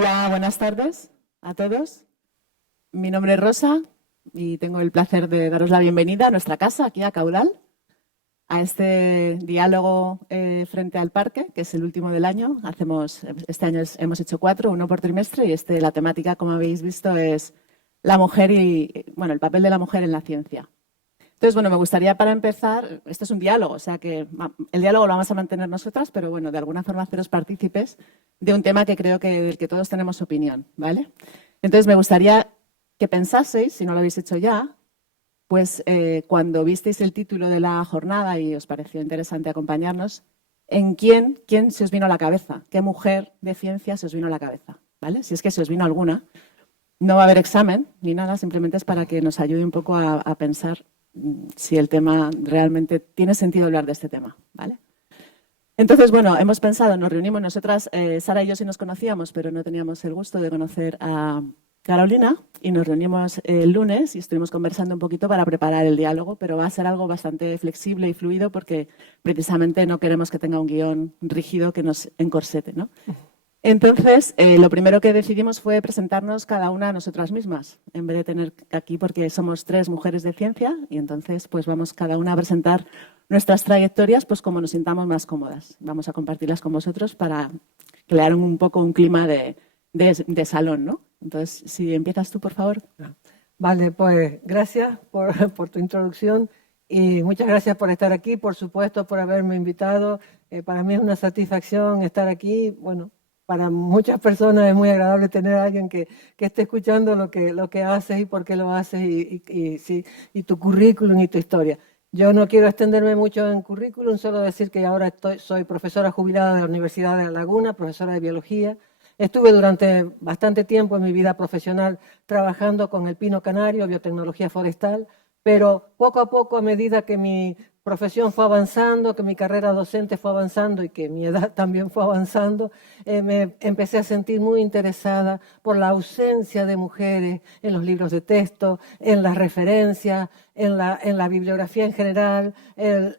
Hola, buenas tardes a todos. Mi nombre es Rosa y tengo el placer de daros la bienvenida a nuestra casa, aquí a Caudal, a este diálogo frente al parque, que es el último del año. Este año hemos hecho 4, uno por trimestre, y la temática, como habéis visto, es la mujer el papel de la mujer en la ciencia. Entonces, me gustaría para empezar, esto es un diálogo, o sea que el diálogo lo vamos a mantener nosotras, pero de alguna forma haceros partícipes de un tema que creo que del que todos tenemos opinión, ¿vale? Entonces, me gustaría que pensaseis, si no lo habéis hecho ya, pues cuando visteis el título de la jornada y os pareció interesante acompañarnos, en quién se os vino a la cabeza, qué mujer de ciencia se os vino a la cabeza, ¿vale? Si es que se os vino alguna. No va a haber examen ni nada, simplemente es para que nos ayude un poco a pensar si el tema realmente tiene sentido hablar de este tema, ¿vale? Entonces, hemos pensado, nos reunimos nosotras, Sara y yo sí nos conocíamos, pero no teníamos el gusto de conocer a Carolina, y nos reunimos el lunes y estuvimos conversando un poquito para preparar el diálogo, pero va a ser algo bastante flexible y fluido porque precisamente no queremos que tenga un guión rígido que nos encorsete, ¿no? Entonces, lo primero que decidimos fue presentarnos cada una a nosotras mismas, en vez de tener aquí, porque somos 3 mujeres de ciencia, y entonces pues vamos cada una a presentar nuestras trayectorias pues como nos sintamos más cómodas. Vamos a compartirlas con vosotros para crear un poco un clima de salón, ¿no? Entonces, si empiezas tú, por favor. Vale, pues gracias por tu introducción y muchas gracias por estar aquí, por supuesto, por haberme invitado. Para mí es una satisfacción estar aquí. Bueno, para muchas personas es muy agradable tener a alguien que esté escuchando lo que haces y por qué lo haces y tu currículum y tu historia. Yo no quiero extenderme mucho en currículum, solo decir que ahora soy profesora jubilada de la Universidad de La Laguna, profesora de biología. Estuve durante bastante tiempo en mi vida profesional trabajando con el pino canario, biotecnología forestal, pero poco a poco, a medida que mi profesión fue avanzando, que mi carrera docente fue avanzando y que mi edad también fue avanzando, me empecé a sentir muy interesada por la ausencia de mujeres en los libros de texto, en las referencias, en la bibliografía en general,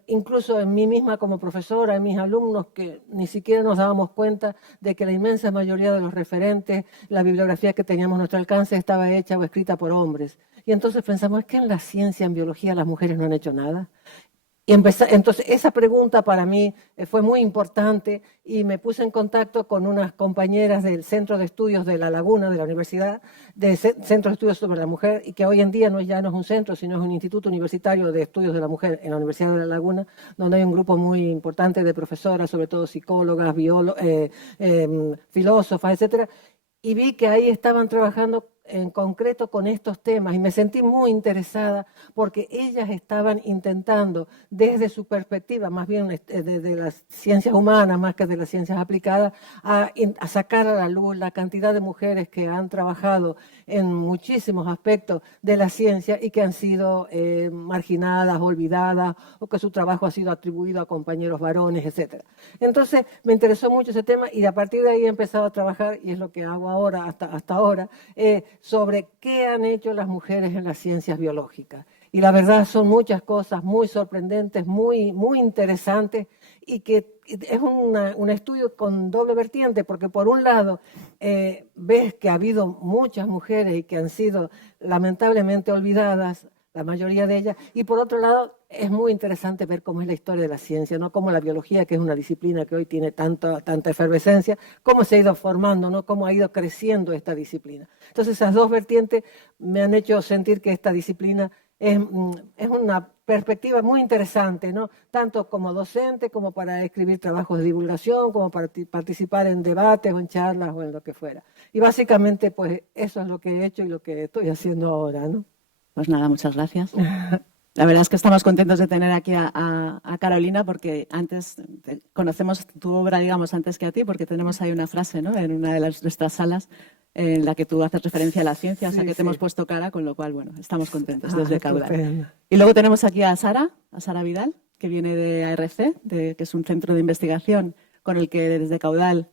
incluso en mí misma como profesora, en mis alumnos, que ni siquiera nos dábamos cuenta de que la inmensa mayoría de los referentes, la bibliografía que teníamos a nuestro alcance estaba hecha o escrita por hombres. Y entonces pensamos, ¿es que en la ciencia, en biología, las mujeres no han hecho nada? Y entonces esa pregunta para mí fue muy importante y me puse en contacto con unas compañeras del Centro de Estudios de La Laguna, de la Universidad, del Centro de Estudios sobre la Mujer, y que hoy en día ya no es un centro, sino es un instituto universitario de estudios de la mujer en la Universidad de La Laguna, donde hay un grupo muy importante de profesoras, sobre todo psicólogas, filósofas, etcétera. Y vi que ahí estaban trabajando en concreto con estos temas y me sentí muy interesada porque ellas estaban intentando desde su perspectiva, más bien de las ciencias humanas más que de las ciencias aplicadas, a sacar a la luz la cantidad de mujeres que han trabajado en muchísimos aspectos de la ciencia y que han sido marginadas, olvidadas, o que su trabajo ha sido atribuido a compañeros varones, etc. Entonces me interesó mucho ese tema y a partir de ahí he empezado a trabajar, y es lo que hago ahora, hasta ahora, sobre qué han hecho las mujeres en las ciencias biológicas. Y la verdad son muchas cosas muy sorprendentes, muy, muy interesantes, y que es un estudio con doble vertiente, porque por un lado ves que ha habido muchas mujeres y que han sido lamentablemente olvidadas, la mayoría de ellas, y por otro lado es muy interesante ver cómo es la historia de la ciencia, no como la biología, que es una disciplina que hoy tiene tanta efervescencia, cómo se ha ido formando, ¿no? Cómo ha ido creciendo esta disciplina. Entonces esas dos vertientes me han hecho sentir que esta disciplina es una perspectiva muy interesante, ¿no? Tanto como docente, como para escribir trabajos de divulgación, como para participar en debates o en charlas o en lo que fuera. Y básicamente, pues eso es lo que he hecho y lo que estoy haciendo ahora, ¿no? Pues nada, muchas gracias. La verdad es que estamos contentos de tener aquí a Carolina, porque conocemos tu obra, digamos, antes que a ti, porque tenemos ahí una frase, ¿no?, en una de nuestras salas en la que tú haces referencia a la ciencia, o sea que te hemos puesto cara, con lo cual, estamos contentos desde Caudal. Y luego tenemos aquí a Sara Vidal, que viene de ARC, que es un centro de investigación con el que desde Caudal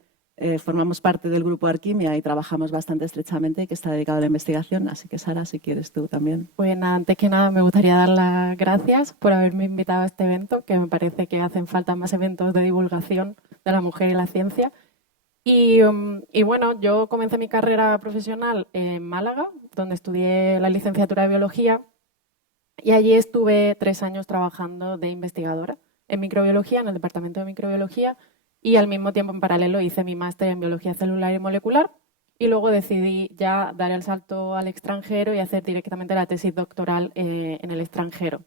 formamos parte del grupo Arquimia y trabajamos bastante estrechamente, y que está dedicado a la investigación. Así que, Sara, si quieres tú también. Bueno, antes que nada me gustaría dar las gracias por haberme invitado a este evento, que me parece que hacen falta más eventos de divulgación de la mujer y la ciencia. Y bueno, yo comencé mi carrera profesional en Málaga, donde estudié la licenciatura de biología, y allí estuve 3 años trabajando de investigadora en microbiología, en el departamento de microbiología, y al mismo tiempo en paralelo hice mi máster en biología celular y molecular, y luego decidí ya dar el salto al extranjero y hacer directamente la tesis doctoral en el extranjero.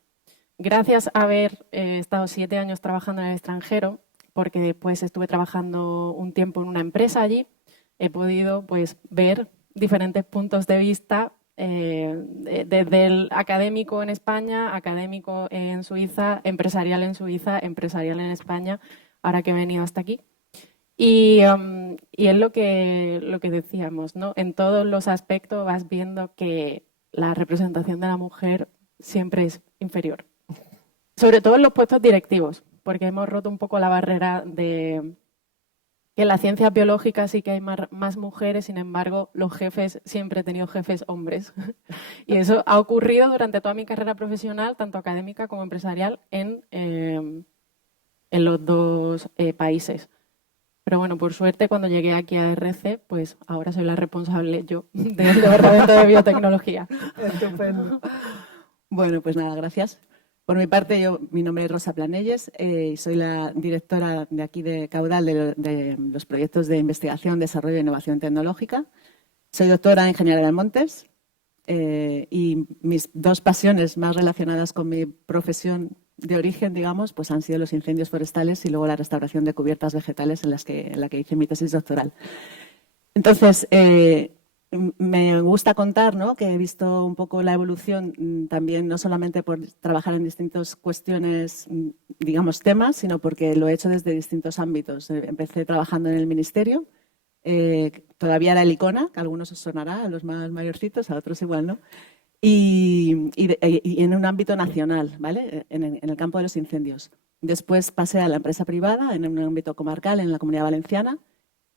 Gracias a haber estado 7 años trabajando en el extranjero, porque después estuve trabajando un tiempo en una empresa allí, he podido pues ver diferentes puntos de vista desde el académico en España, académico en Suiza, empresarial en Suiza, empresarial en España, ahora que he venido hasta aquí. Y es lo que decíamos, ¿no? En todos los aspectos vas viendo que la representación de la mujer siempre es inferior. Sobre todo en los puestos directivos, porque hemos roto un poco la barrera de que en las ciencias biológicas sí que hay más mujeres, sin embargo, los jefes, siempre he tenido jefes hombres. Y eso ha ocurrido durante toda mi carrera profesional, tanto académica como empresarial, en los dos países. Pero bueno, por suerte, cuando llegué aquí a RC, pues ahora soy la responsable yo del departamento de biotecnología. Estupendo. Bueno, pues nada, gracias. Por mi parte, mi nombre es Rosa Planelles y soy la directora de aquí de Caudal de los proyectos de investigación, desarrollo e innovación tecnológica. Soy doctora en Ingeniería de Montes y mis dos pasiones más relacionadas con mi profesión de origen, digamos, pues han sido los incendios forestales y luego la restauración de cubiertas vegetales en la que hice mi tesis doctoral. Entonces, me gusta contar, ¿no?, que he visto un poco la evolución también, no solamente por trabajar en distintas cuestiones, digamos, temas, sino porque lo he hecho desde distintos ámbitos. Empecé trabajando en el ministerio, todavía era el ICONA, que a algunos os sonará, a los más mayorcitos, a otros igual no, y en un ámbito nacional, ¿vale?, en el campo de los incendios. Después pasé a la empresa privada, en un ámbito comarcal, en la Comunidad Valenciana,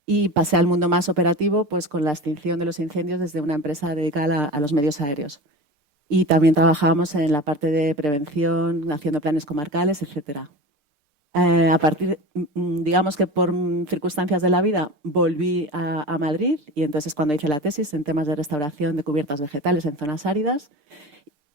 y pasé al mundo más operativo pues con la extinción de los incendios desde una empresa dedicada a los medios aéreos. Y también trabajábamos en la parte de prevención, haciendo planes comarcales, etcétera. Digamos que por circunstancias de la vida, volví a Madrid y entonces cuando hice la tesis en temas de restauración de cubiertas vegetales en zonas áridas,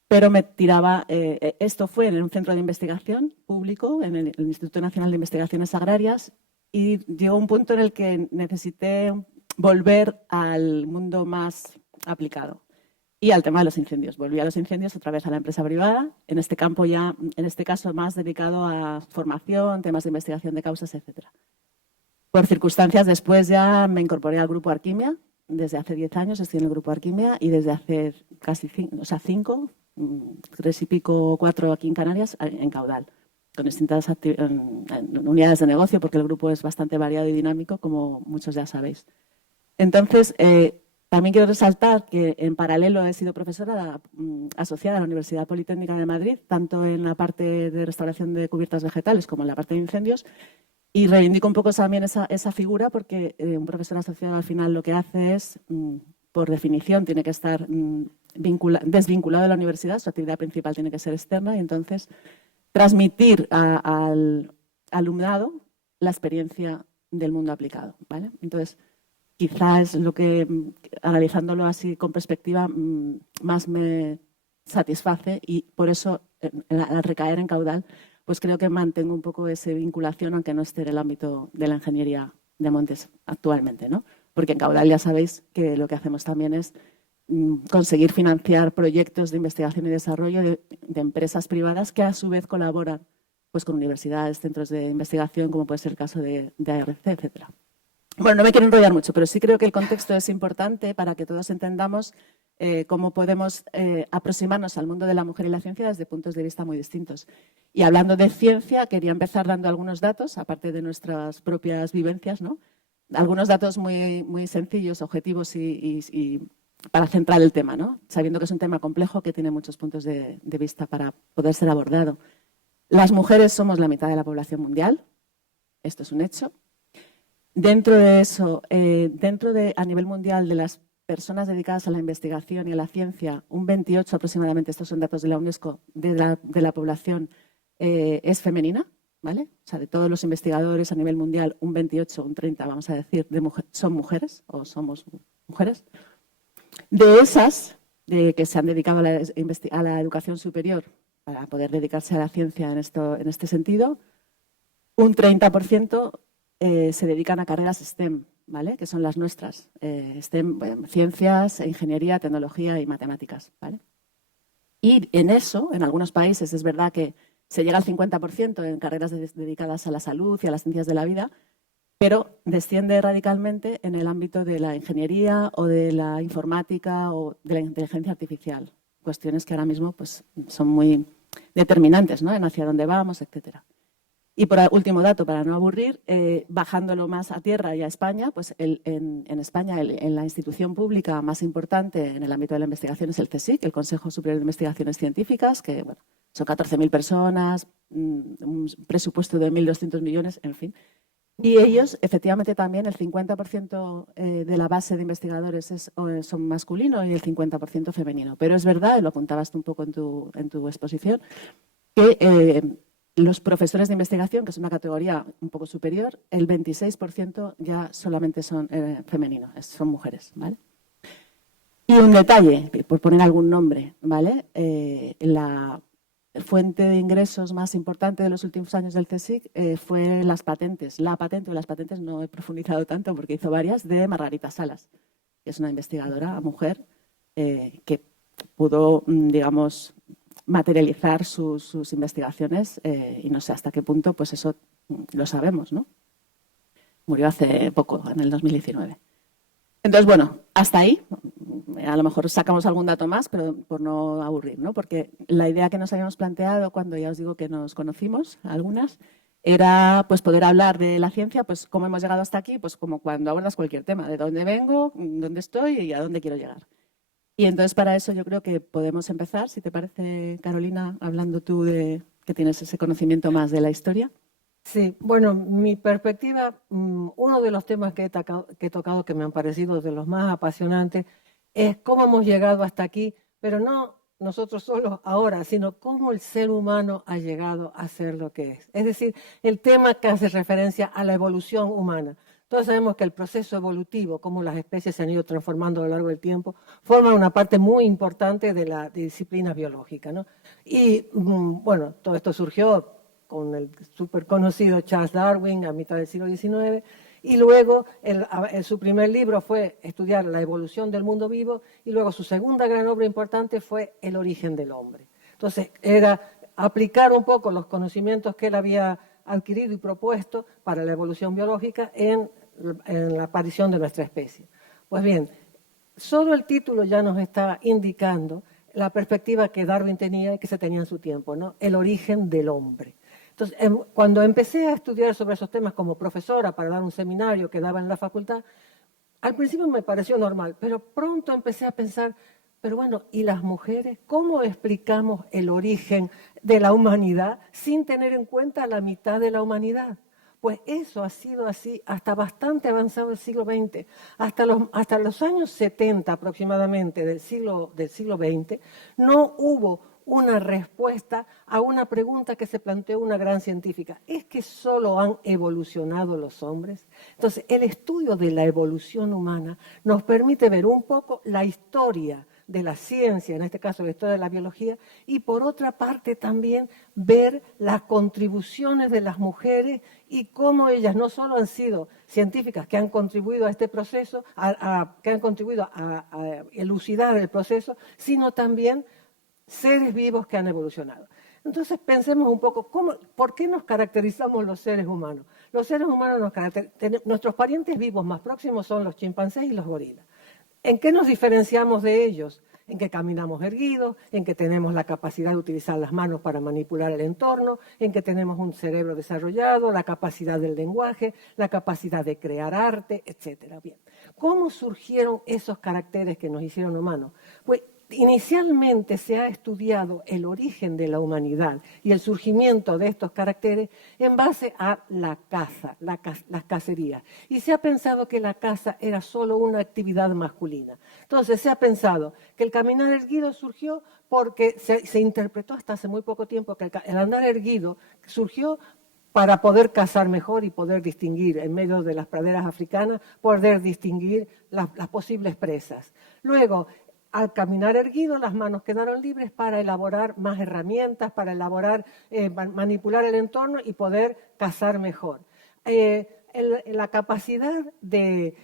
pero me tiraba, esto fue en un centro de investigación público, en el Instituto Nacional de Investigaciones Agrarias, y llegó un punto en el que necesité volver al mundo más aplicado y al tema de los incendios. Volví a los incendios otra vez a la empresa privada, en este campo ya, en este caso más dedicado a formación, temas de investigación de causas, etcétera. Por circunstancias después ya me incorporé al grupo Arquimia, desde hace 10 años estoy en el grupo Arquimia y desde hace casi 5, 3 y pico, 4 aquí en Canarias, en Caudal, con distintas unidades de negocio, porque el grupo es bastante variado y dinámico, como muchos ya sabéis. Entonces, también quiero resaltar que en paralelo he sido profesora asociada a la Universidad Politécnica de Madrid, tanto en la parte de restauración de cubiertas vegetales como en la parte de incendios, y reivindico un poco también esa figura porque un profesor asociado al final lo que hace es, por definición, tiene que estar desvinculado de la universidad, su actividad principal tiene que ser externa y entonces transmitir al alumnado la experiencia del mundo aplicado, ¿vale? Entonces, quizás es lo que, analizándolo así con perspectiva, más me satisface y por eso, al recaer en Caudal, pues creo que mantengo un poco esa vinculación, aunque no esté en el ámbito de la ingeniería de montes actualmente, ¿no? Porque en Caudal ya sabéis que lo que hacemos también es conseguir financiar proyectos de investigación y desarrollo de empresas privadas que a su vez colaboran pues, con universidades, centros de investigación, como puede ser el caso de ARC, etcétera. Bueno, no me quiero enrollar mucho, pero sí creo que el contexto es importante para que todos entendamos cómo podemos aproximarnos al mundo de la mujer y la ciencia desde puntos de vista muy distintos. Y hablando de ciencia, quería empezar dando algunos datos, aparte de nuestras propias vivencias, ¿no? Algunos datos muy, muy sencillos, objetivos y para centrar el tema, ¿no? Sabiendo que es un tema complejo que tiene muchos puntos de vista para poder ser abordado. Las mujeres somos la mitad de la población mundial, esto es un hecho. Dentro de eso, a nivel mundial de las personas dedicadas a la investigación y a la ciencia, un 28 aproximadamente, estos son datos de la UNESCO, de la población es femenina, ¿vale? O sea, de todos los investigadores a nivel mundial, un 28, un 30, vamos a decir, son mujeres o somos mujeres. De esas, de que se han dedicado a la educación superior para poder dedicarse a la ciencia en este sentido, un 30% se dedican a carreras STEM, ¿vale? Que son las nuestras. STEM, bueno, ciencias, ingeniería, tecnología y matemáticas, ¿vale? Y en eso, en algunos países, es verdad que se llega al 50% en carreras dedicadas a la salud y a las ciencias de la vida, pero desciende radicalmente en el ámbito de la ingeniería o de la informática o de la inteligencia artificial. Cuestiones que ahora mismo pues, son muy determinantes, ¿no? En hacia dónde vamos, etcétera. Y por último dato, para no aburrir, bajándolo más a tierra y a España, pues en España en la institución pública más importante en el ámbito de la investigación es el CSIC, el Consejo Superior de Investigaciones Científicas, que bueno, son 14.000 personas, un presupuesto de 1.200 millones, en fin. Y ellos, efectivamente, también el 50% de la base de investigadores son masculino y el 50% femenino. Pero es verdad, y lo apuntabas tú un poco en tu exposición, que los profesores de investigación, que es una categoría un poco superior, el 26% ya solamente son femeninos, son mujeres, ¿vale? Y un detalle, por poner algún nombre, ¿vale? La fuente de ingresos más importante de los últimos años del CSIC fue las patentes. La patente o las patentes no he profundizado tanto porque hizo varias, de Margarita Salas, que es una investigadora, mujer, que pudo, digamos, materializar sus investigaciones y no sé hasta qué punto, pues eso lo sabemos, ¿no? Murió hace poco, en el 2019. Entonces, bueno, hasta ahí. A lo mejor sacamos algún dato más, pero por no aburrir, ¿no? Porque la idea que nos habíamos planteado cuando ya os digo que nos conocimos, algunas, era pues poder hablar de la ciencia, pues cómo hemos llegado hasta aquí, pues como cuando abordas cualquier tema, de dónde vengo, dónde estoy y a dónde quiero llegar. Y entonces para eso yo creo que podemos empezar, si te parece, Carolina, hablando tú de que tienes ese conocimiento más de la historia. Sí, bueno, mi perspectiva, uno de los temas que he tocado que me han parecido de los más apasionantes es cómo hemos llegado hasta aquí, pero no nosotros solos ahora, sino cómo el ser humano ha llegado a ser lo que es. Es decir, el tema que hace referencia a la evolución humana. Todos sabemos que el proceso evolutivo, cómo las especies se han ido transformando a lo largo del tiempo, forma una parte muy importante de la disciplina biológica, ¿no? Y bueno, todo esto surgió con el súper conocido Charles Darwin a mitad del siglo XIX, y luego su primer libro fue estudiar la evolución del mundo vivo, y luego su segunda gran obra importante fue El origen del hombre. Entonces, era aplicar un poco los conocimientos que él había adquirido y propuesto para la evolución biológica en la aparición de nuestra especie. Pues bien, solo el título ya nos está indicando la perspectiva que Darwin tenía y que se tenía en su tiempo, ¿no? El origen del hombre. Entonces, cuando empecé a estudiar sobre esos temas como profesora para dar un seminario que daba en la facultad, al principio me pareció normal, pero pronto empecé a pensar, pero bueno, ¿y las mujeres? ¿Cómo explicamos el origen de la humanidad sin tener en cuenta la mitad de la humanidad? Pues eso ha sido así hasta bastante avanzado el siglo XX. Hasta los años 70 aproximadamente del siglo XX, no hubo una respuesta a una pregunta que se planteó una gran científica. ¿Es que solo han evolucionado los hombres? Entonces, el estudio de la evolución humana nos permite ver un poco la historia de la ciencia, en este caso la historia de la biología, y por otra parte también ver las contribuciones de las mujeres y cómo ellas no solo han sido científicas que han contribuido a este proceso, que han contribuido a elucidar el proceso, sino también seres vivos que han evolucionado. Entonces pensemos un poco, ¿por qué nos caracterizamos los seres humanos? Los seres humanos nuestros parientes vivos más próximos son los chimpancés y los gorilas. ¿En qué nos diferenciamos de ellos? En que caminamos erguidos, en que tenemos la capacidad de utilizar las manos para manipular el entorno, en que tenemos un cerebro desarrollado, la capacidad del lenguaje, la capacidad de crear arte, etc. Bien, ¿cómo surgieron esos caracteres que nos hicieron humanos? Pues inicialmente se ha estudiado el origen de la humanidad y el surgimiento de estos caracteres en base a la caza, las cacerías. Y se ha pensado que la caza era solo una actividad masculina. Entonces se ha pensado que el caminar erguido surgió porque se interpretó hasta hace muy poco tiempo que el andar erguido surgió para poder cazar mejor y poder distinguir, en medio de las praderas africanas, poder distinguir las posibles presas. Luego, al caminar erguido, las manos quedaron libres para elaborar más herramientas, para elaborar, manipular el entorno y poder cazar mejor. La capacidad de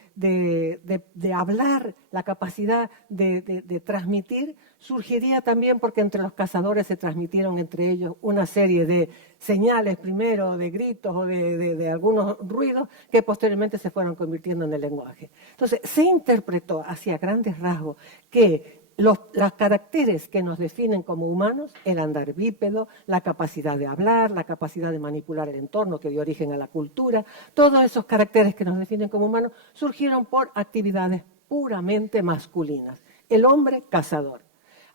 hablar, la capacidad de transmitir, surgiría también porque entre los cazadores se transmitieron entre ellos una serie de señales, primero de gritos o de algunos ruidos, que posteriormente se fueron convirtiendo en el lenguaje. Entonces, se interpretó hacia grandes rasgos que los caracteres que nos definen como humanos, el andar bípedo, la capacidad de hablar, la capacidad de manipular el entorno que dio origen a la cultura, todos esos caracteres que nos definen como humanos surgieron por actividades puramente masculinas. El hombre cazador.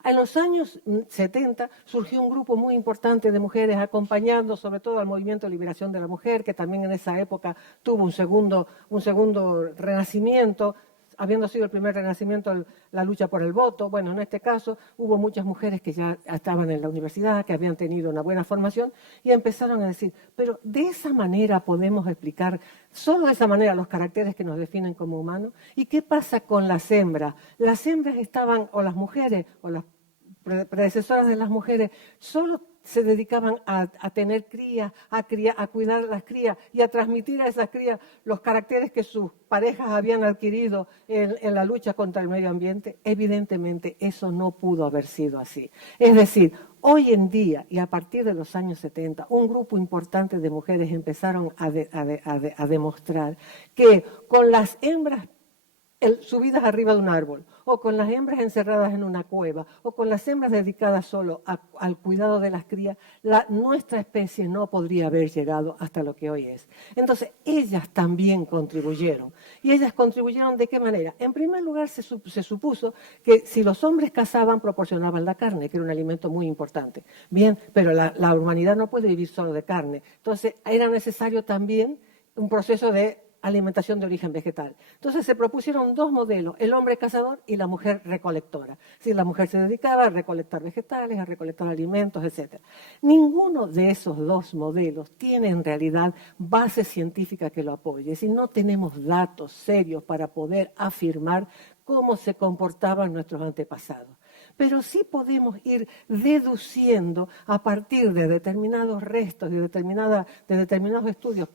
En los años 70 surgió un grupo muy importante de mujeres acompañando sobre todo al movimiento de liberación de la mujer, que también en esa época tuvo un segundo renacimiento, habiendo sido el primer renacimiento la lucha por el voto. Bueno, en este caso hubo muchas mujeres que ya estaban en la universidad, que habían tenido una buena formación y empezaron a decir, pero de esa manera podemos explicar, solo de esa manera, los caracteres que nos definen como humanos. ¿Y qué pasa con las hembras? Las hembras estaban, o las mujeres, o las predecesoras de las mujeres, solo se dedicaban a tener crías, a cuidar las crías y a transmitir a esas crías los caracteres que sus parejas habían adquirido en la lucha contra el medio ambiente. Evidentemente, eso no pudo haber sido así. Es decir, hoy en día y a partir de los años 70, un grupo importante de mujeres empezaron a demostrar que con las hembras subidas arriba de un árbol, o con las hembras encerradas en una cueva, o con las hembras dedicadas solo al cuidado de las crías, nuestra especie no podría haber llegado hasta lo que hoy es. Entonces, ellas también contribuyeron. ¿Y ellas contribuyeron de qué manera? En primer lugar, se supuso que si los hombres cazaban, proporcionaban la carne, que era un alimento muy importante. Bien, pero la humanidad no puede vivir solo de carne. Entonces, era necesario también un proceso de alimentación de origen vegetal. Entonces se propusieron dos modelos, el hombre cazador y la mujer recolectora. Si la mujer se dedicaba a recolectar vegetales, a recolectar alimentos, etc. Ninguno de esos dos modelos tiene en realidad base científica que lo apoye. Es decir, no tenemos datos serios para poder afirmar cómo se comportaban nuestros antepasados. Pero sí podemos ir deduciendo a partir de determinados restos, de determinados estudios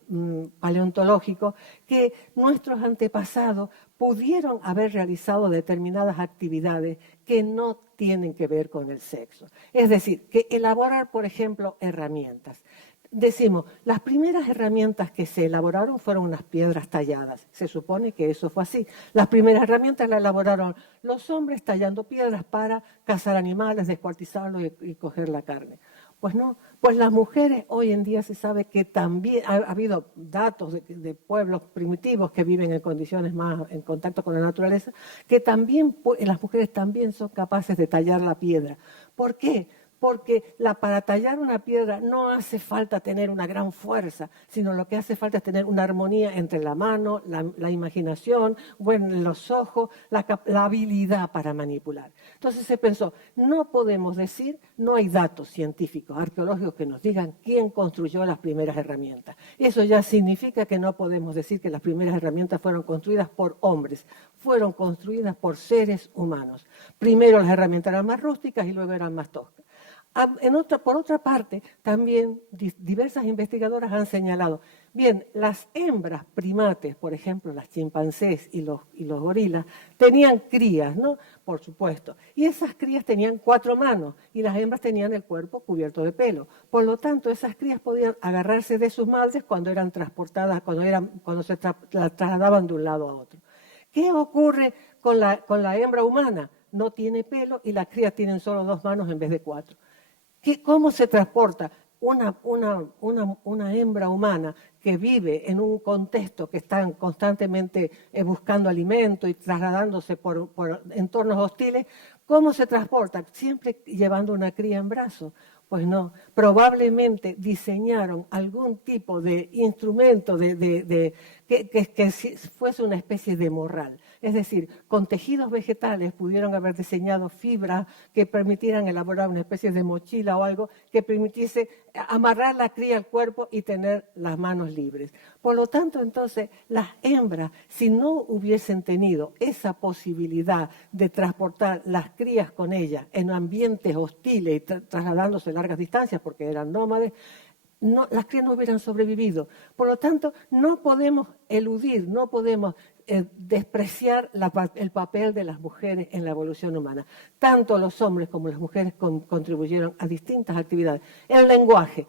paleontológicos, que nuestros antepasados pudieron haber realizado determinadas actividades que no tienen que ver con el sexo. Es decir, que elaborar, por ejemplo, herramientas. Decimos, las primeras herramientas que se elaboraron fueron unas piedras talladas. Se supone que eso fue así. Las primeras herramientas las elaboraron los hombres tallando piedras para cazar animales, descuartizarlos y coger la carne. Pues no, pues las mujeres hoy en día se sabe que también ha habido datos de pueblos primitivos que viven en condiciones más en contacto con la naturaleza, que también las mujeres también son capaces de tallar la piedra. ¿Por qué? Porque para tallar una piedra no hace falta tener una gran fuerza, sino lo que hace falta es tener una armonía entre la mano, la imaginación, bueno, los ojos, la habilidad para manipular. Entonces se pensó, no podemos decir, no hay datos científicos, arqueológicos que nos digan quién construyó las primeras herramientas. Eso ya significa que no podemos decir que las primeras herramientas fueron construidas por hombres, fueron construidas por seres humanos. Primero las herramientas eran más rústicas y luego eran más toscas. Por otra parte, también diversas investigadoras han señalado, bien, las hembras primates, por ejemplo, las chimpancés y los gorilas, tenían crías, ¿no? Por supuesto. Y esas crías tenían 4 manos y las hembras tenían el cuerpo cubierto de pelo. Por lo tanto, esas crías podían agarrarse de sus madres cuando eran transportadas, cuando se trasladaban de un lado a otro. ¿Qué ocurre con la hembra humana? No tiene pelo y las crías tienen solo 2 manos en vez de 4. ¿Cómo se transporta una hembra humana que vive en un contexto que están constantemente buscando alimento y trasladándose por entornos hostiles? ¿Cómo se transporta? Siempre llevando una cría en brazos. Pues no, probablemente diseñaron algún tipo de instrumento que si fuese una especie de morral. Es decir, con tejidos vegetales pudieron haber diseñado fibras que permitieran elaborar una especie de mochila o algo que permitiese amarrar la cría al cuerpo y tener las manos libres. Por lo tanto, entonces, las hembras, si no hubiesen tenido esa posibilidad de transportar las crías con ellas en ambientes hostiles y trasladándose largas distancias porque eran nómades, no, las crías no hubieran sobrevivido. Por lo tanto, no podemos eludir, no podemos despreciar el papel de las mujeres en la evolución humana. Tanto los hombres como las mujeres contribuyeron a distintas actividades. El lenguaje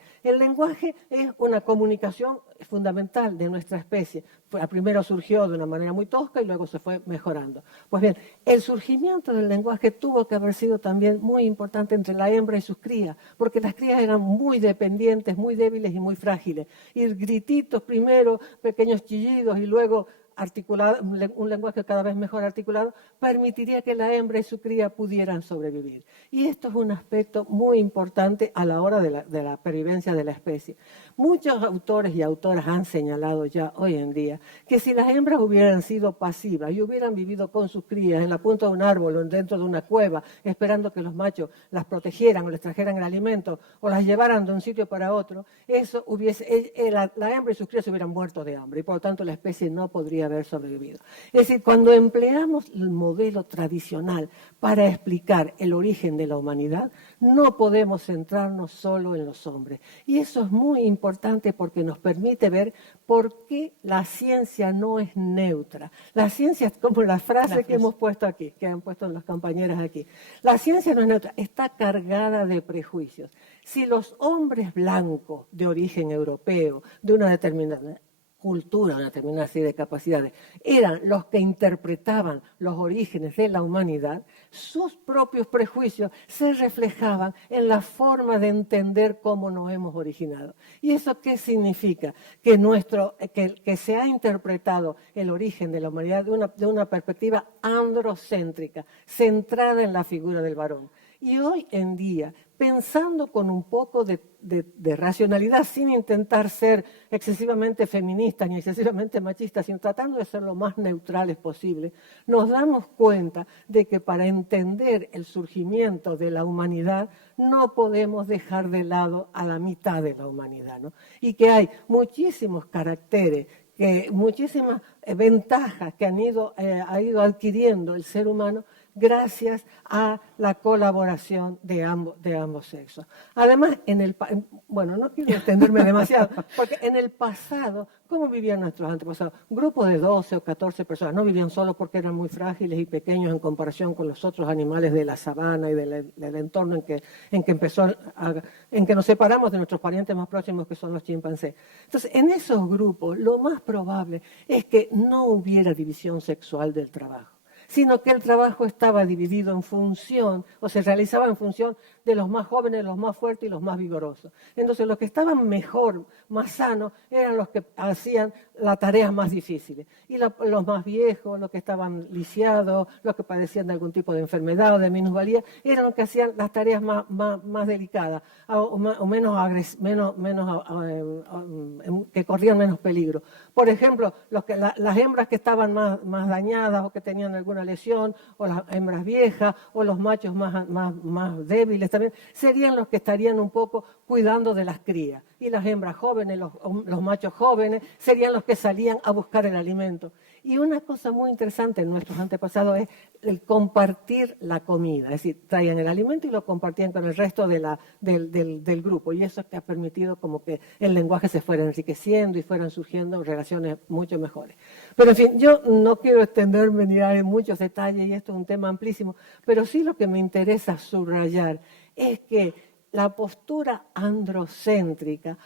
es una comunicación fundamental de nuestra especie. Primero surgió de una manera muy tosca y luego se fue mejorando. Pues bien, el surgimiento del lenguaje tuvo que haber sido también muy importante entre la hembra y sus crías, porque las crías eran muy dependientes, muy débiles y muy frágiles. Y grititos primero, pequeños chillidos y luego articulado, un lenguaje cada vez mejor articulado, permitiría que la hembra y su cría pudieran sobrevivir. Y esto es un aspecto muy importante a la hora de la pervivencia de la especie. Muchos autores y autoras han señalado ya hoy en día que si las hembras hubieran sido pasivas y hubieran vivido con sus crías en la punta de un árbol o dentro de una cueva, esperando que los machos las protegieran o les trajeran el alimento o las llevaran de un sitio para otro, la hembra y sus crías se hubieran muerto de hambre y por lo tanto la especie no podría haber sobrevivido. Es decir, cuando empleamos el modelo tradicional para explicar el origen de la humanidad, no podemos centrarnos solo en los hombres. Y eso es muy importante porque nos permite ver por qué la ciencia no es neutra. La ciencia es como la frase que hemos puesto aquí, que han puesto las compañeras aquí. La ciencia no es neutra, está cargada de prejuicios. Si los hombres blancos de origen europeo, de una determinada cultura, una determinada serie de capacidades, eran los que interpretaban los orígenes de la humanidad, sus propios prejuicios se reflejaban en la forma de entender cómo nos hemos originado. ¿Y eso qué significa? Que se ha interpretado el origen de la humanidad de una perspectiva androcéntrica, centrada en la figura del varón. Y hoy en día, pensando con un poco de racionalidad, sin intentar ser excesivamente feministas ni excesivamente machistas, sino tratando de ser lo más neutrales posible, nos damos cuenta de que para entender el surgimiento de la humanidad no podemos dejar de lado a la mitad de la humanidad, ¿no? Y que hay muchísimos caracteres, muchísimas ventajas que ha ido adquiriendo el ser humano gracias a la colaboración de ambos sexos. Además, no quiero extenderme demasiado, porque en el pasado, ¿cómo vivían nuestros antepasados? Grupos de 12 o 14 personas, no vivían solo porque eran muy frágiles y pequeños en comparación con los otros animales de la sabana y del entorno en que nos separamos de nuestros parientes más próximos, que son los chimpancés. Entonces, en esos grupos, lo más probable es que no hubiera división sexual del trabajo, sino que el trabajo estaba dividido en función, o se realizaba en función de los más jóvenes, los más fuertes y los más vigorosos. Entonces, los que estaban mejor, más sanos, eran los que hacían las tareas más difíciles. Y los más viejos, los que estaban lisiados, los que padecían de algún tipo de enfermedad o de minusvalía, eran los que hacían las tareas más delicadas, que corrían menos peligro. Por ejemplo, las hembras que estaban más dañadas o que tenían alguna lesión, o las hembras viejas, o los machos más débiles también, serían los que estarían un poco cuidando de las crías. Y las hembras jóvenes, los machos jóvenes, serían los que salían a buscar el alimento. Y una cosa muy interesante en nuestros antepasados es el compartir la comida. Es decir, traían el alimento y lo compartían con el resto del grupo. Y eso es que ha permitido como que el lenguaje se fuera enriqueciendo y fueran surgiendo relaciones mucho mejores. Pero en fin, yo no quiero extenderme ni dar muchos detalles, y esto es un tema amplísimo, pero sí lo que me interesa subrayar es que la postura androcéntrica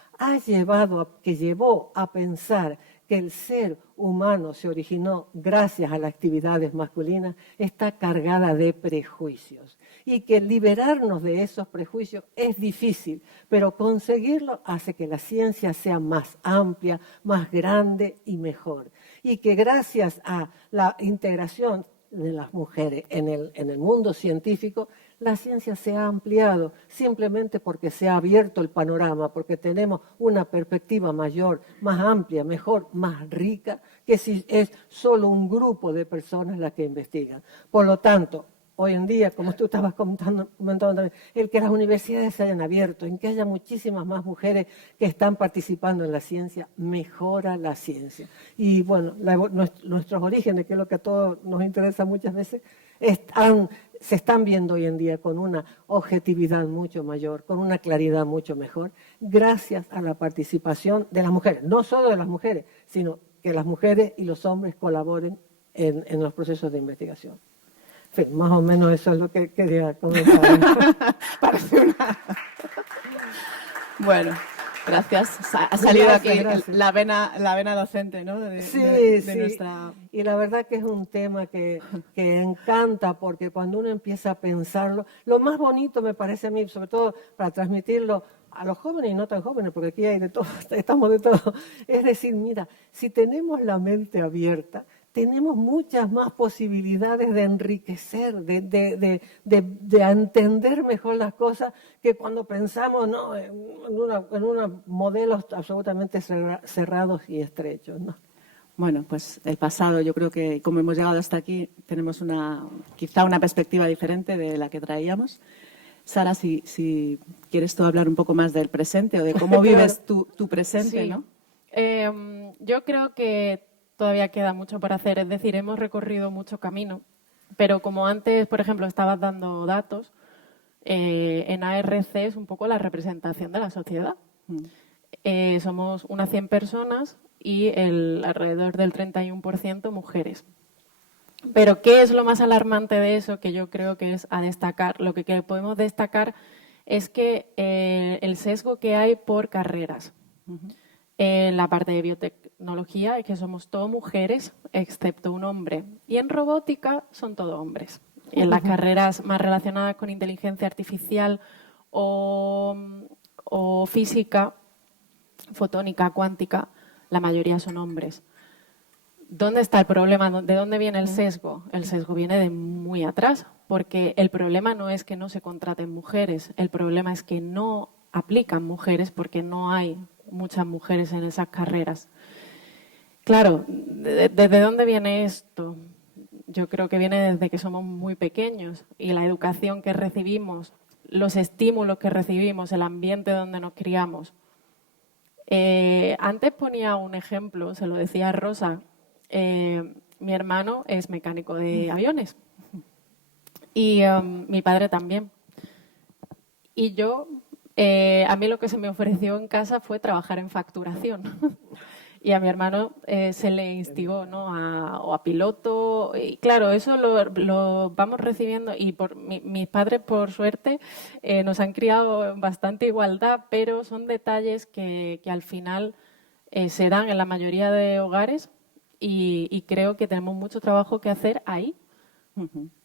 llevó a pensar que el ser humano se originó gracias a las actividades masculinas, está cargada de prejuicios. Y que liberarnos de esos prejuicios es difícil, pero conseguirlo hace que la ciencia sea más amplia, más grande y mejor. Y que gracias a la integración de las mujeres en el mundo científico, La ciencia se ha ampliado simplemente porque se ha abierto el panorama, porque tenemos una perspectiva mayor, más amplia, mejor, más rica, que si es solo un grupo de personas las que investigan. Por lo tanto, hoy en día, como tú estabas comentando también, el que las universidades se hayan abierto, en que haya muchísimas más mujeres que están participando en la ciencia, mejora la ciencia. Y bueno, nuestros orígenes, que es lo que a todos nos interesa muchas veces, se están viendo hoy en día con una objetividad mucho mayor, con una claridad mucho mejor, gracias a la participación de las mujeres, no solo de las mujeres, sino que las mujeres y los hombres colaboren en los procesos de investigación. En fin, más o menos eso es lo que quería comentar. Parece una... Bueno, gracias. Ha salido Gracias, aquí gracias. la vena docente, ¿no? Sí, de sí. nuestra... Y la verdad que es un tema que encanta, porque cuando uno empieza a pensarlo, lo más bonito me parece a mí, sobre todo para transmitirlo a los jóvenes y no tan jóvenes, porque aquí hay de todo, estamos de todo, es decir, mira, si tenemos la mente abierta, tenemos muchas más posibilidades de enriquecer, de entender mejor las cosas que cuando pensamos, ¿no?, en unos modelos absolutamente cerrados y estrechos, ¿no? Bueno, pues el pasado, yo creo que como hemos llegado hasta aquí, tenemos quizá una perspectiva diferente de la que traíamos. Sara, si quieres tú hablar un poco más del presente o de cómo vives tu presente, Sí. ¿no? Yo creo que todavía queda mucho por hacer, es decir, hemos recorrido mucho camino, pero como antes, por ejemplo, estabas dando datos, en ARC es un poco la representación de la sociedad. Somos unas 100 personas y alrededor del 31% mujeres. Pero ¿qué es lo más alarmante de eso? Que yo creo que es a destacar. Lo que podemos destacar es que el sesgo que hay por carreras. En la parte de biotecnología es que somos todas mujeres, excepto un hombre. Y en robótica son todos hombres. En las carreras más relacionadas con inteligencia artificial o física, fotónica, cuántica, la mayoría son hombres. ¿Dónde está el problema? ¿De dónde viene el sesgo? El sesgo viene de muy atrás, porque el problema no es que no se contraten mujeres, el problema es que no aplican mujeres porque no hay muchas mujeres en esas carreras. Claro, ¿desde dónde viene esto? Yo creo que viene desde que somos muy pequeños y la educación que recibimos, los estímulos que recibimos, el ambiente donde nos criamos. Antes ponía un ejemplo, se lo decía a Rosa. Mi hermano es mecánico de aviones y mi padre también. Y yo, a mí lo que se me ofreció en casa fue trabajar en facturación. Y a mi hermano se le instigó, ¿no?, o a piloto. Y claro, eso lo vamos recibiendo. Y mis padres, por suerte, nos han criado en bastante igualdad, pero son detalles que al final se dan en la mayoría de hogares y creo que tenemos mucho trabajo que hacer ahí.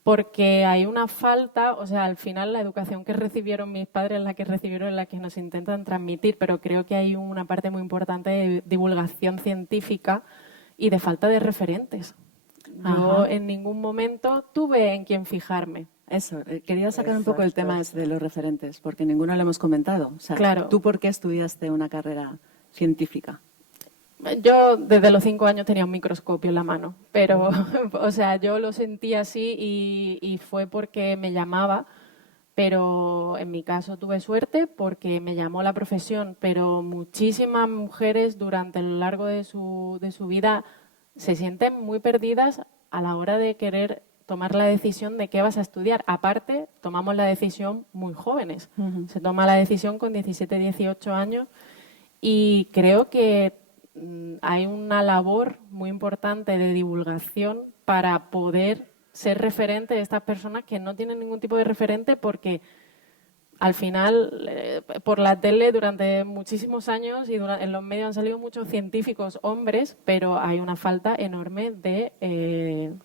Porque hay una falta, o sea, al final la educación que recibieron mis padres es la que recibieron, es la que nos intentan transmitir, pero creo que hay una parte muy importante de divulgación científica y de falta de referentes. Yo en ningún momento tuve en quién fijarme. Eso, quería sacar un poco el tema de los referentes, porque ninguno lo hemos comentado. O sea, Claro. ¿tú por qué estudiaste una carrera científica? Yo desde los 5 años tenía un microscopio en la mano, pero, o sea, yo lo sentí así y fue porque me llamaba, pero en mi caso tuve suerte porque me llamó la profesión, pero muchísimas mujeres durante lo largo de su vida se sienten muy perdidas a la hora de querer tomar la decisión de qué vas a estudiar. Aparte, tomamos la decisión muy jóvenes. Se toma la decisión con 17, 18 años y creo que hay una labor muy importante de divulgación para poder ser referente de estas personas que no tienen ningún tipo de referente porque al final por la tele durante muchísimos años y en los medios han salido muchos científicos hombres, pero hay una falta enorme de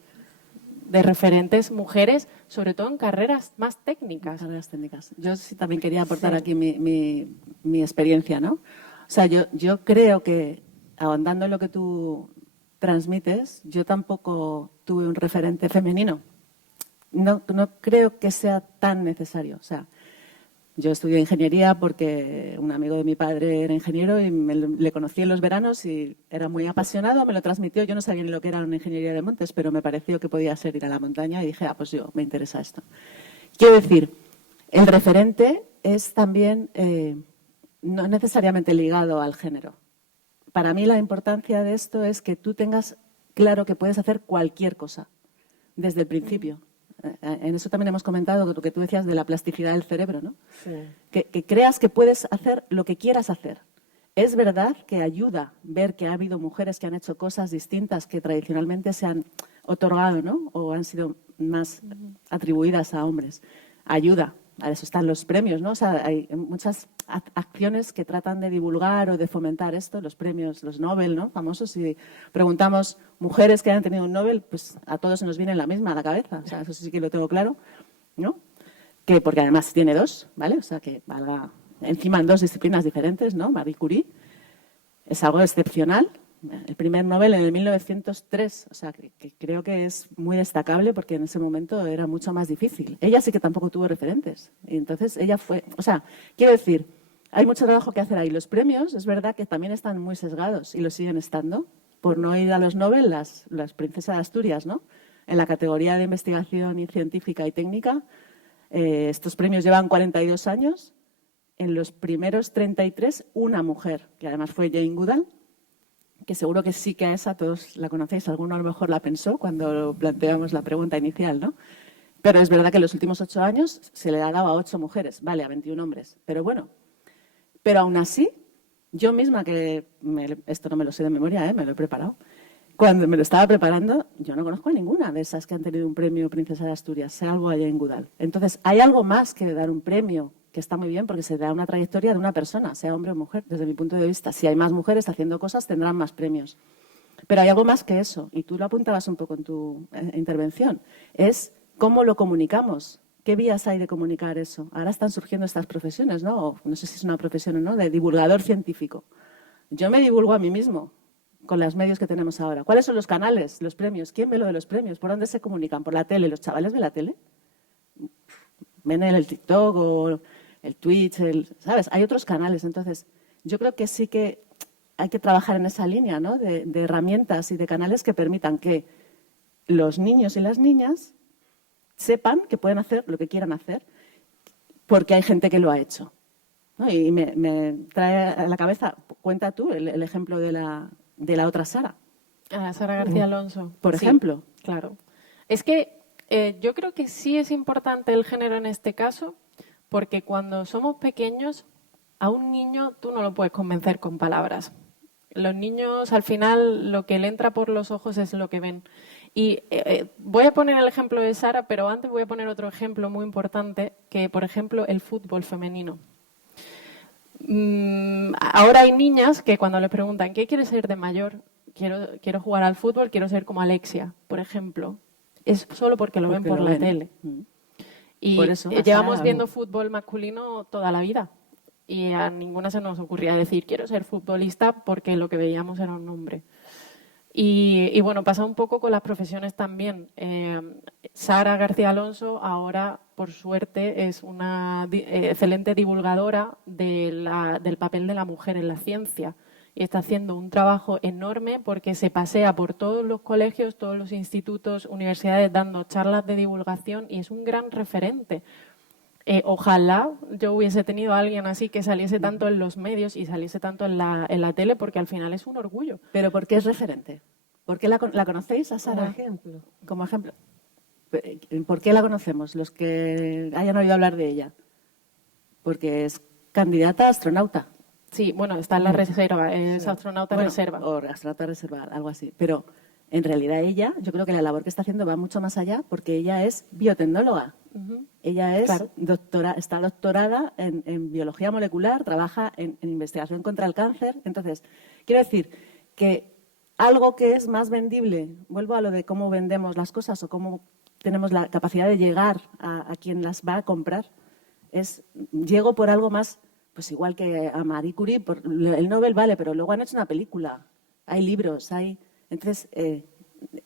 referentes mujeres, sobre todo en carreras más técnicas. Carreras técnicas. Yo sí también quería aportar aquí mi experiencia, ¿no? O sea, yo creo que ahondando en lo que tú transmites, yo tampoco tuve un referente femenino. no creo que sea tan necesario. O sea, yo estudié ingeniería porque un amigo de mi padre era ingeniero y le conocí en los veranos y era muy apasionado, me lo transmitió. Yo no sabía ni lo que era una ingeniería de montes, pero me pareció que podía ser ir a la montaña y dije, pues yo, me interesa esto. Quiero decir, el referente es también no necesariamente ligado al género. Para mí la importancia de esto es que tú tengas claro que puedes hacer cualquier cosa desde el principio. En eso también hemos comentado lo que tú decías de la plasticidad del cerebro, ¿no? Sí. Que creas que puedes hacer lo que quieras hacer. Es verdad que ayuda ver que ha habido mujeres que han hecho cosas distintas que tradicionalmente se han otorgado, ¿no? O han sido más atribuidas a hombres. Ayuda. A eso están los premios, ¿no? O sea, hay muchas acciones que tratan de divulgar o de fomentar esto, los premios, los Nobel, ¿no? Famosos. Si preguntamos mujeres que hayan tenido un Nobel, pues a todos se nos viene la misma a la cabeza. O sea, eso sí que lo tengo claro, ¿no? Que porque además tiene dos, ¿vale? O sea, que valga encima en dos disciplinas diferentes, ¿no? Marie Curie. Es algo excepcional. El primer Nobel en el 1903, o sea, que creo que es muy destacable porque en ese momento era mucho más difícil. Ella sí que tampoco tuvo referentes. Y entonces ella fue, o sea, quiero decir, hay mucho trabajo que hacer ahí. Los premios, es verdad que también están muy sesgados y lo siguen estando, por no ir a los Nobel, las princesas de Asturias, ¿no? En la categoría de investigación y científica y técnica, estos premios llevan 42 años. En los primeros 33, una mujer, que además fue Jane Goodall, que seguro que sí que a esa todos la conocéis, alguno a lo mejor la pensó cuando planteamos la pregunta inicial, ¿no? Pero es verdad que en los últimos 8 años se le ha dado a 8 mujeres, vale, a 21 hombres, pero bueno. Pero aún así, yo misma, que esto no me lo sé de memoria, me lo he preparado, cuando me lo estaba preparando, yo no conozco a ninguna de esas que han tenido un premio Princesa de Asturias, salvo a Jane Goodall. Entonces, hay algo más que dar un premio, que está muy bien porque se da una trayectoria de una persona, sea hombre o mujer, desde mi punto de vista. Si hay más mujeres haciendo cosas, tendrán más premios. Pero hay algo más que eso, y tú lo apuntabas un poco en tu intervención, es cómo lo comunicamos. ¿Qué vías hay de comunicar eso? Ahora están surgiendo estas profesiones, ¿no? O no sé si es una profesión o no, de divulgador científico. Yo me divulgo a mí mismo con los medios que tenemos ahora. ¿Cuáles son los canales, los premios? ¿Quién ve lo de los premios? ¿Por dónde se comunican? ¿Por la tele? ¿Los chavales ven la tele? ¿Ven el TikTok o el Twitch? ¿Sabes? Hay otros canales. Entonces, yo creo que sí que hay que trabajar en esa línea, ¿no? De herramientas y de canales que permitan que los niños y las niñas sepan que pueden hacer lo que quieran hacer porque hay gente que lo ha hecho, ¿no? Y me trae a la cabeza, cuenta tú el ejemplo de la otra Sara. Sara García Alonso. Por Sí, ejemplo. claro. Es que yo creo que sí es importante el género en este caso, porque cuando somos pequeños, a un niño tú no lo puedes convencer con palabras. Los niños, al final, lo que le entra por los ojos es lo que ven. Y voy a poner el ejemplo de Sara, pero antes voy a poner otro ejemplo muy importante, que, por ejemplo, el fútbol femenino. Ahora hay niñas que cuando les preguntan ¿qué quieres ser de mayor? Quiero jugar al fútbol, quiero ser como Alexia, por ejemplo. Es solo porque lo ven por la tele. Y por eso, llevamos viendo fútbol masculino toda la vida. Y a ninguna se nos ocurría decir quiero ser futbolista porque lo que veíamos era un hombre. Y bueno, pasa un poco con las profesiones también. Sara García Alonso ahora, por suerte, es una excelente divulgadora del papel de la mujer en la ciencia. Y está haciendo un trabajo enorme porque se pasea por todos los colegios, todos los institutos, universidades, dando charlas de divulgación y es un gran referente. Ojalá yo hubiese tenido a alguien así que saliese tanto en los medios y saliese tanto en la tele, porque al final es un orgullo. ¿Pero por qué es referente? ¿Por qué la conocéis a Sara? Como ejemplo. Como ejemplo. ¿Por qué la conocemos, los que hayan oído hablar de ella? Porque es candidata a astronauta. Sí, bueno, está en la reserva, es astronauta reserva. O astronauta reserva, algo así. Pero en realidad ella, yo creo que la labor que está haciendo va mucho más allá porque ella es biotecnóloga. Ella es está doctorada en biología molecular, trabaja en investigación contra el cáncer. Entonces, quiero decir que algo que es más vendible, vuelvo a lo de cómo vendemos las cosas o cómo tenemos la capacidad de llegar a quien las va a comprar, llego por algo más, pues igual que a Marie Curie, por el Nobel vale, pero luego han hecho una película, hay libros, entonces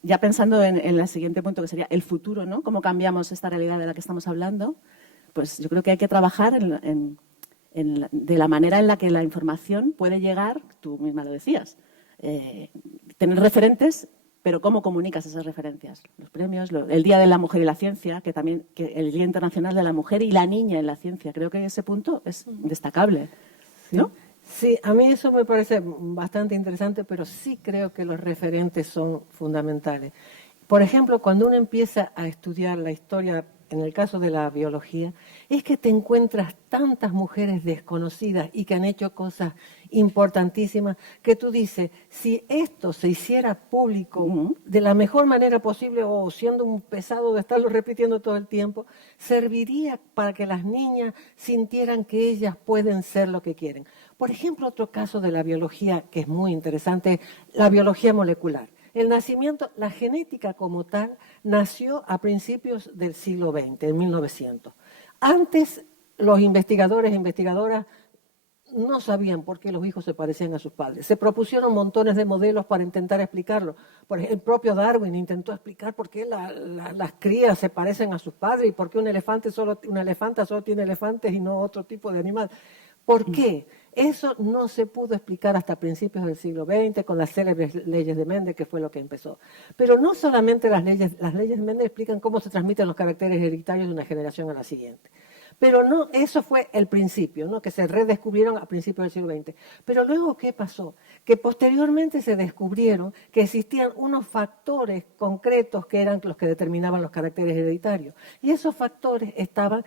ya pensando en el siguiente punto, que sería el futuro, ¿no? Cómo cambiamos esta realidad de la que estamos hablando, pues yo creo que hay que trabajar de la manera en la que la información puede llegar, tú misma lo decías, tener referentes, pero cómo comunicas esas referencias. Los premios, el Día de la Mujer y la Ciencia, que también el Día Internacional de la Mujer y la Niña en la Ciencia. Creo que ese punto es destacable, ¿no? Sí, a mí eso me parece bastante interesante, pero sí creo que los referentes son fundamentales. Por ejemplo, cuando uno empieza a estudiar la historia, en el caso de la biología, es que te encuentras tantas mujeres desconocidas y que han hecho cosas importantísimas, que tú dices, si esto se hiciera público de la mejor manera posible, o siendo un pesado de estarlo repitiendo todo el tiempo, serviría para que las niñas sintieran que ellas pueden ser lo que quieren. Por ejemplo, otro caso de la biología que es muy interesante, la biología molecular. El nacimiento, la genética como tal, nació a principios del siglo XX, en 1900. Antes, los investigadores e investigadoras no sabían por qué los hijos se parecían a sus padres. Se propusieron montones de modelos para intentar explicarlo. Por ejemplo, el propio Darwin intentó explicar por qué las crías se parecen a sus padres y por qué una elefanta solo tiene elefantes y no otro tipo de animal. ¿Por qué? Eso no se pudo explicar hasta principios del siglo XX con las célebres leyes de Mendel, que fue lo que empezó. Pero no solamente las leyes de Mendel explican cómo se transmiten los caracteres hereditarios de una generación a la siguiente. Pero no, eso fue el principio, ¿no? Que se redescubrieron a principios del siglo XX. Pero luego, ¿qué pasó? Que posteriormente se descubrieron que existían unos factores concretos que eran los que determinaban los caracteres hereditarios. Y esos factores estaban,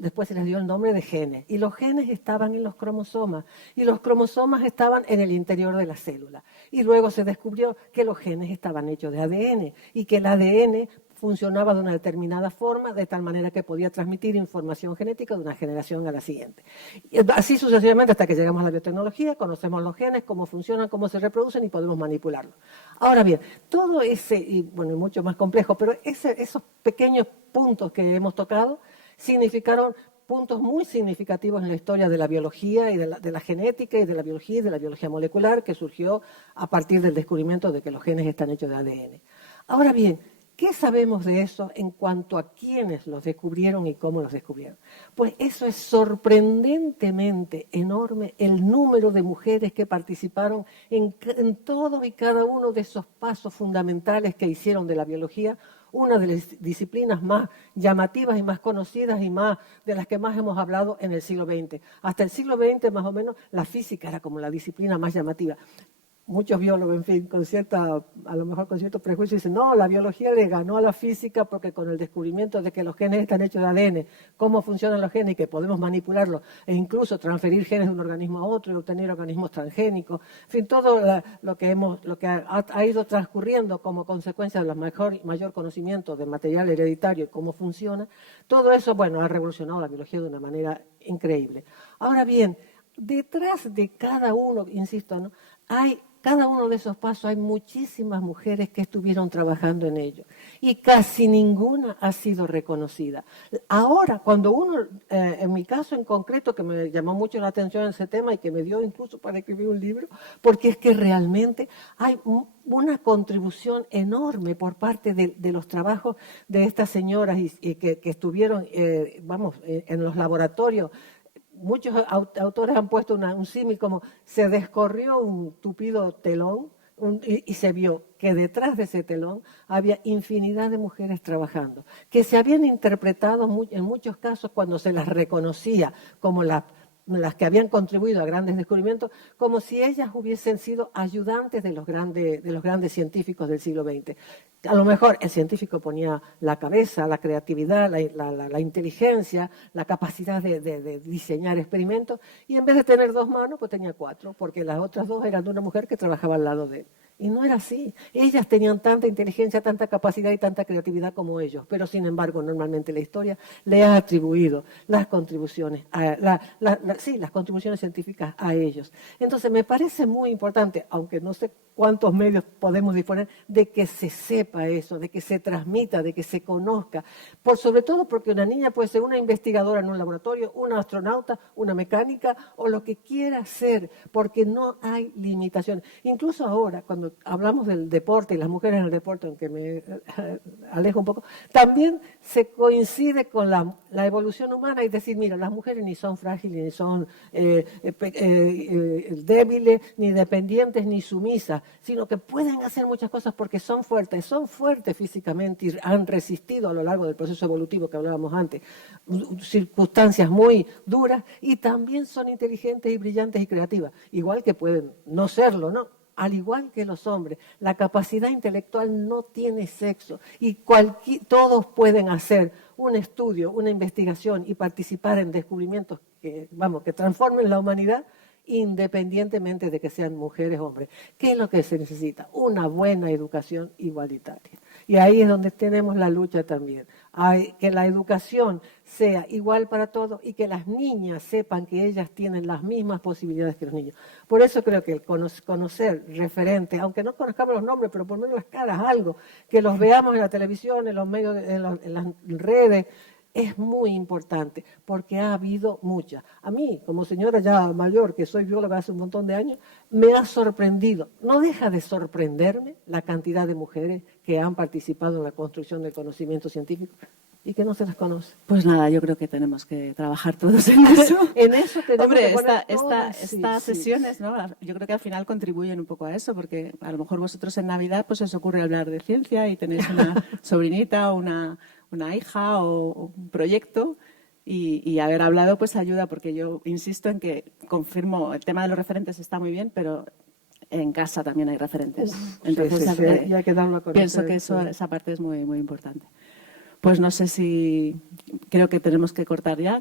después se les dio el nombre de genes. Y los genes estaban en los cromosomas. Y los cromosomas estaban en el interior de la célula. Y luego se descubrió que los genes estaban hechos de ADN. Y que el ADN funcionaba de una determinada forma, de tal manera que podía transmitir información genética de una generación a la siguiente. Y así sucesivamente hasta que llegamos a la biotecnología, conocemos los genes, cómo funcionan, cómo se reproducen y podemos manipularlos. Ahora bien, todo ese, y bueno, mucho más complejo, pero esos pequeños puntos que hemos tocado significaron puntos muy significativos en la historia de la biología y de la genética y de la biología molecular, que surgió a partir del descubrimiento de que los genes están hechos de ADN. Ahora bien, ¿qué sabemos de eso en cuanto a quiénes los descubrieron y cómo los descubrieron? Pues eso es sorprendentemente enorme, el número de mujeres que participaron en todos y cada uno de esos pasos fundamentales que hicieron de la biología una de las disciplinas más llamativas y más conocidas y más de las que más hemos hablado en el siglo XX. Hasta el siglo XX, más o menos, la física era como la disciplina más llamativa. Muchos biólogos, en fin, a lo mejor con cierto prejuicio, dicen, no, la biología le ganó a la física porque con el descubrimiento de que los genes están hechos de ADN, cómo funcionan los genes y que podemos manipularlos e incluso transferir genes de un organismo a otro y obtener organismos transgénicos, en fin, todo lo que ha ido transcurriendo como consecuencia del mayor conocimiento del material hereditario y cómo funciona, todo eso, bueno, ha revolucionado la biología de una manera increíble. Ahora bien, detrás de cada uno, insisto, ¿no? Cada uno de esos pasos hay muchísimas mujeres que estuvieron trabajando en ello y casi ninguna ha sido reconocida. Ahora, cuando uno, en mi caso en concreto, que me llamó mucho la atención ese tema y que me dio incluso para escribir un libro, porque es que realmente hay una contribución enorme por parte de los trabajos de estas señoras y que estuvieron, en los laboratorios. Muchos autores han puesto un símil como se descorrió un tupido telón y se vio que detrás de ese telón había infinidad de mujeres trabajando, que se habían interpretado en muchos casos cuando se las reconocía como las que habían contribuido a grandes descubrimientos, como si ellas hubiesen sido ayudantes de los grandes científicos del siglo XX. A lo mejor el científico ponía la cabeza, la creatividad, la inteligencia, la capacidad de diseñar experimentos, y en vez de tener 2 manos, pues tenía 4, porque las otras 2 eran de una mujer que trabajaba al lado de él. Y no era así. Ellas tenían tanta inteligencia, tanta capacidad y tanta creatividad como ellos, pero sin embargo, normalmente la historia le ha atribuido las contribuciones, las contribuciones científicas a ellos. Entonces, me parece muy importante, aunque no sé cuántos medios podemos disponer, de que se sepa eso, de que se transmita, de que se conozca. Sobre todo porque una niña puede ser una investigadora en un laboratorio, una astronauta, una mecánica o lo que quiera ser, porque no hay limitaciones. Incluso ahora, cuando cuando hablamos del deporte y las mujeres en el deporte, aunque me alejo un poco, también se coincide con la evolución humana y decir, mira, las mujeres ni son frágiles, ni son débiles, ni dependientes, ni sumisas, sino que pueden hacer muchas cosas porque son fuertes físicamente y han resistido a lo largo del proceso evolutivo que hablábamos antes, circunstancias muy duras, y también son inteligentes y brillantes y creativas, igual que pueden no serlo, ¿no? Al igual que los hombres, la capacidad intelectual no tiene sexo y todos pueden hacer un estudio, una investigación y participar en descubrimientos que transformen la humanidad, independientemente de que sean mujeres o hombres. ¿Qué es lo que se necesita? Una buena educación igualitaria. Y ahí es donde tenemos la lucha también. Que la educación sea igual para todos y que las niñas sepan que ellas tienen las mismas posibilidades que los niños. Por eso creo que el conocer referentes, aunque no conozcamos los nombres, pero por lo menos las caras, algo, que los veamos en la televisión, en los medios, en las redes, es muy importante, porque ha habido muchas. A mí, como señora ya mayor, que soy bióloga hace un montón de años, me ha sorprendido, no deja de sorprenderme la cantidad de mujeres que han participado en la construcción del conocimiento científico y que no se las conoce. Pues nada, yo creo que tenemos que trabajar todos en eso. En eso tenemos Hombre, que poner todas, estas sesiones, ¿no? Yo creo que al final contribuyen un poco a eso, porque a lo mejor vosotros en Navidad pues os ocurre hablar de ciencia y tenéis una sobrinita o una hija o un proyecto, y haber hablado pues ayuda, porque yo insisto en que confirmo, el tema de los referentes está muy bien, pero en casa también hay referentes. Entonces, y hay que darlo a conocer. pienso que esa parte es muy, muy importante. Pues no sé si... Creo que tenemos que cortar ya,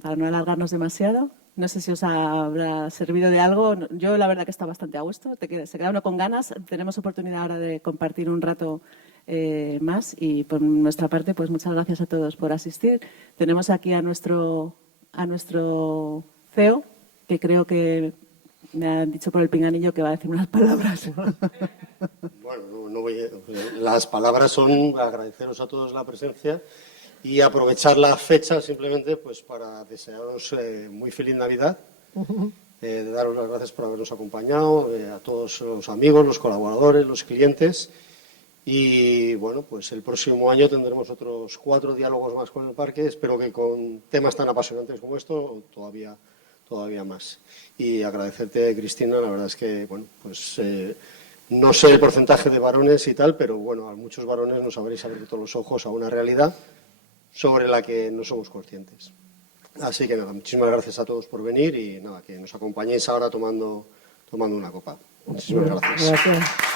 para no alargarnos demasiado. No sé si os habrá servido de algo. Yo la verdad que está bastante a gusto. Se queda uno con ganas. Tenemos oportunidad ahora de compartir un rato más, y por nuestra parte, pues muchas gracias a todos por asistir. Tenemos aquí a nuestro CEO, que creo que me ha dicho por el pinganillo que va a decir unas palabras. Bueno, las palabras son agradeceros a todos la presencia y aprovechar la fecha simplemente pues para desearos muy feliz Navidad, daros las gracias por habernos acompañado, a todos los amigos, los colaboradores, los clientes, y bueno, pues el próximo año tendremos otros 4 diálogos más con el parque, espero que con temas tan apasionantes como esto todavía más. Y agradecerte, Cristina, la verdad es que, bueno, pues no sé el porcentaje de varones y tal, pero bueno, a muchos varones nos habréis abierto los ojos a una realidad sobre la que no somos conscientes. Así que nada, muchísimas gracias a todos por venir y nada, que nos acompañéis ahora tomando una copa. Muchísimas gracias. Gracias.